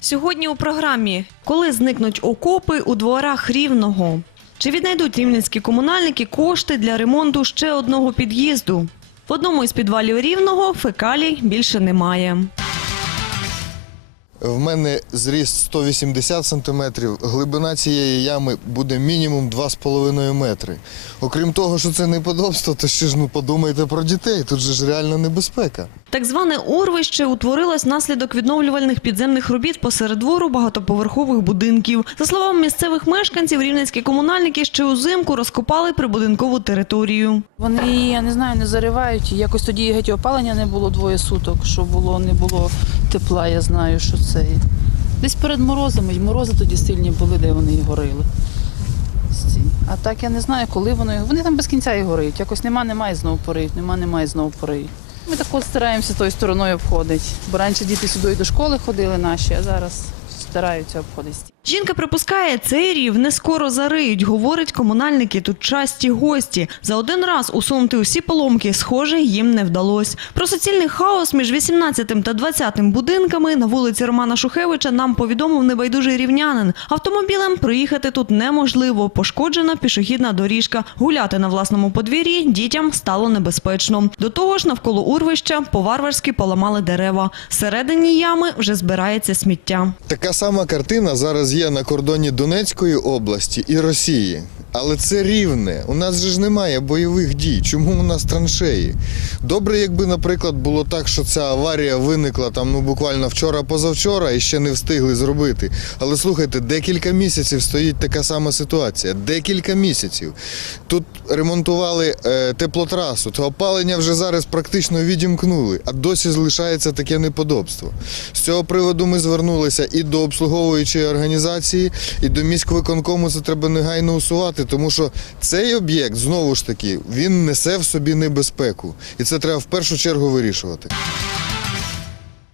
Сьогодні у програмі Коли зникнуть окопи у дворах рівного? Чи віднайдуть рівненські комунальники кошти для ремонту ще одного під'їзду? В одному із підвалів рівного фекалій більше немає. В мене зріст 180 сантиметрів, глибина цієї ями буде мінімум 2,5 метри. Окрім того, що це неподобство, то ще ж ну подумайте про дітей. Тут же ж реальна небезпека. Так зване урвище утворилось внаслідок відновлювальних підземних робіт посеред двору багатоповерхових будинків. За словами місцевих мешканців, рівненські комунальники ще узимку розкопали прибудинкову територію. Вони її, я не знаю, не заривають. Якось тоді геть опалення не було двоє суток, що було, не було тепла, я знаю, що це. Є. Десь перед морозами, морози тоді сильні були, де вони і горили. А так я не знаю, коли вони. Вони там без кінця і горить. Якось нема, немає знову пориють, нема, немає знову пориють. Ми так от стараємося тою стороною обходити. Бо раніше діти сюди і до школи ходили наші, а зараз стараються обходити. Жінка припускає, цей рів не скоро зариють. Говорить, комунальники тут часті гості. За один раз усунути усі поломки, схоже, їм не вдалось. Про суцільний хаос між 18 та 20 будинками на вулиці Романа Шухевича нам повідомив небайдужий рівнянин. Автомобілем приїхати тут неможливо. Пошкоджена пішохідна доріжка. Гуляти на власному подвір'ї дітям стало небезпечно. До того ж, навколо урвища по-варварськи поламали дерева. Всередині ями вже збирається сміття. Така сама картина зараз є на кордоні Донецької області і Росії. Але це рівне. У нас же ж немає бойових дій. Чому у нас траншеї? Добре, якби, наприклад, було так, що ця аварія виникла там ну буквально вчора-позавчора і ще не встигли зробити. Але слухайте, декілька місяців стоїть така сама ситуація. Декілька місяців. Тут ремонтували е, теплотрасу, то опалення вже зараз практично відімкнули, а досі залишається таке неподобство. З цього приводу ми звернулися і до обслуговуючої організації, і до міськвиконкому це треба негайно усувати, тому що цей об'єкт знову ж таки він несе в собі небезпеку, і це треба в першу чергу вирішувати.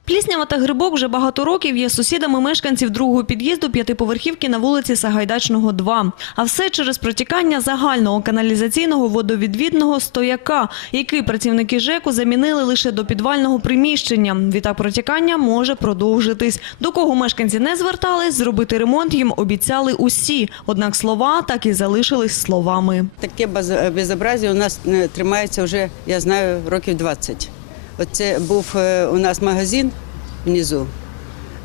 Пліснява та грибок вже багато років є сусідами мешканців другого під'їзду п'ятиповерхівки на вулиці Сагайдачного, 2. А все через протікання загального каналізаційного водовідвідного стояка, який працівники ЖЕКу замінили лише до підвального приміщення. Відтак протікання може продовжитись. До кого мешканці не звертались, зробити ремонт їм обіцяли усі. Однак слова так і залишились словами. Таке безобразие у нас е, тримається вже, я знаю, років 20. Оце був е, у нас магазин внизу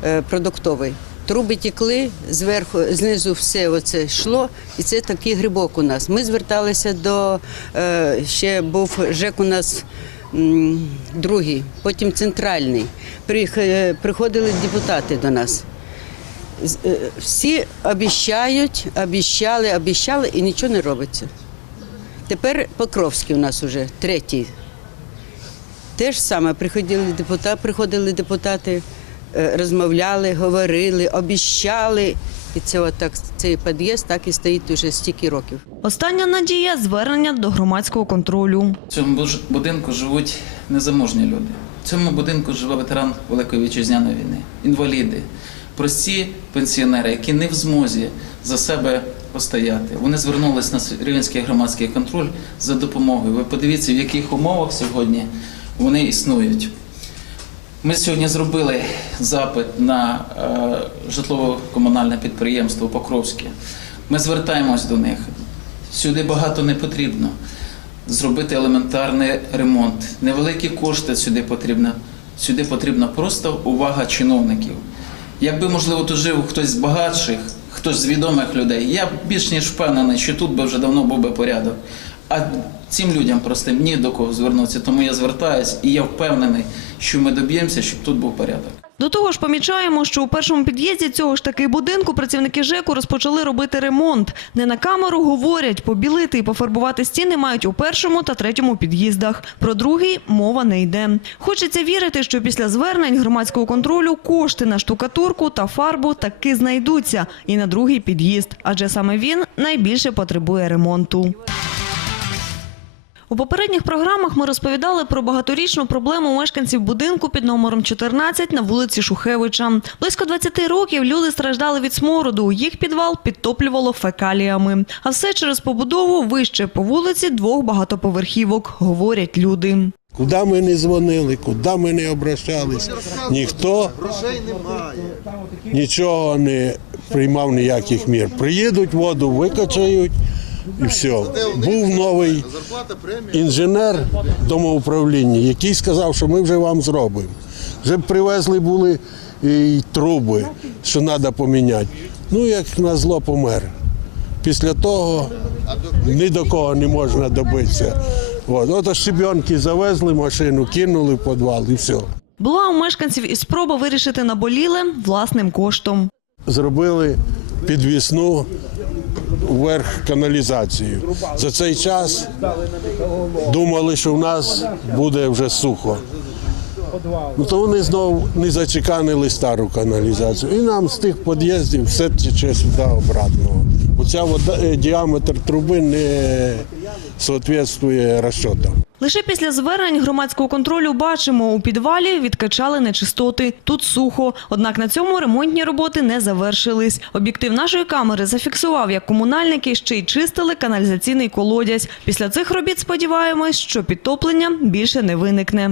е, продуктовий. Труби текли, зверху, знизу все оце йшло, і це такий грибок у нас. Ми зверталися до е, ще був ЖЕК у нас другий, потім центральний. Приходили депутати до нас. Всі обіщають, обіщали, обіщали і нічого не робиться. Тепер Покровський у нас уже третій. Те ж саме приходили депутати, приходили депутати, е, розмовляли, говорили, обіщали. І це отак цей під'їзд так і стоїть уже стільки років. Остання надія звернення до громадського контролю. В цьому будинку живуть незаможні люди. В цьому будинку живе ветеран Великої вітчизняної війни, інваліди, прості пенсіонери, які не в змозі за себе постояти. Вони звернулись на Рівненський громадський контроль за допомогою. Ви подивіться, в яких умовах сьогодні вони існують. Ми сьогодні зробили запит на е, житлово-комунальне підприємство Покровське. Ми звертаємось до них. Сюди багато не потрібно. Зробити елементарний ремонт. Невеликі кошти сюди потрібно. Сюди потрібна просто увага чиновників. Якби, можливо, тут жив хтось з багатших, хтось з відомих людей, я більш ніж впевнений, що тут би вже давно був би порядок. А цим людям простим ні до кого звернутися. Тому я звертаюсь і я впевнений, що ми доб'ємося, щоб тут був порядок. До того ж, помічаємо, що у першому під'їзді цього ж таки будинку працівники ЖЕКу розпочали робити ремонт. Не на камеру говорять, побілити і пофарбувати стіни мають у першому та третьому під'їздах. Про другий мова не йде. Хочеться вірити, що після звернень громадського контролю кошти на штукатурку та фарбу таки знайдуться і на другий під'їзд, адже саме він найбільше потребує ремонту. У попередніх програмах ми розповідали про багаторічну проблему мешканців будинку під номером 14 на вулиці Шухевича. Близько 20 років люди страждали від смороду. Їх підвал підтоплювало фекаліями. А все через побудову вище по вулиці двох багатоповерхівок, говорять люди. Куди ми не дзвонили, куди ми не обращались, ніхто нічого не приймав ніяких мір. Приїдуть, воду викачають і все. Був новий інженер домоуправління, який сказав, що ми вже вам зробимо. Вже привезли були і труби, що треба поміняти. Ну, як на зло помер. Після того ні до кого не можна добитися. От, от щебенки завезли машину, кинули в підвал і все. Була у мешканців і спроба вирішити наболіле власним коштом. Зробили підвісну вверх каналізацію. За цей час думали, що в нас буде вже сухо. Ну, то вони знову не зачеканили стару каналізацію. І нам з тих під'їздів все тече сюди обратно. Оця вода, е, діаметр труби не відповідає розчотам. Лише після звернень громадського контролю бачимо, у підвалі відкачали нечистоти. Тут сухо. Однак на цьому ремонтні роботи не завершились. Об'єктив нашої камери зафіксував, як комунальники ще й чистили каналізаційний колодязь. Після цих робіт сподіваємось, що підтоплення більше не виникне.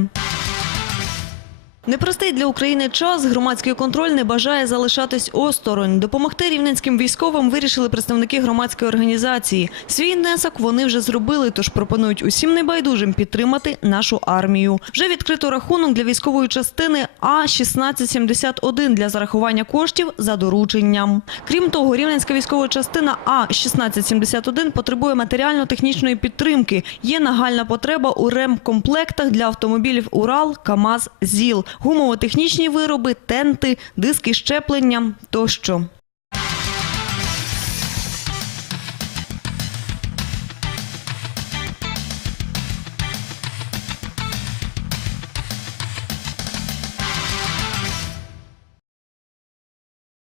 Непростий для України час. Громадський контроль не бажає залишатись осторонь. Допомогти рівненським військовим вирішили представники громадської організації. Свій внесок вони вже зробили, тож пропонують усім небайдужим підтримати нашу армію. Вже відкрито рахунок для військової частини А 1671 для зарахування коштів за дорученням. Крім того, рівненська військова частина А 1671 потребує матеріально-технічної підтримки. Є нагальна потреба у ремкомплектах для автомобілів Урал, КАМАЗ, ЗІЛ, гумово-технічні вироби, тенти, диски щеплення тощо.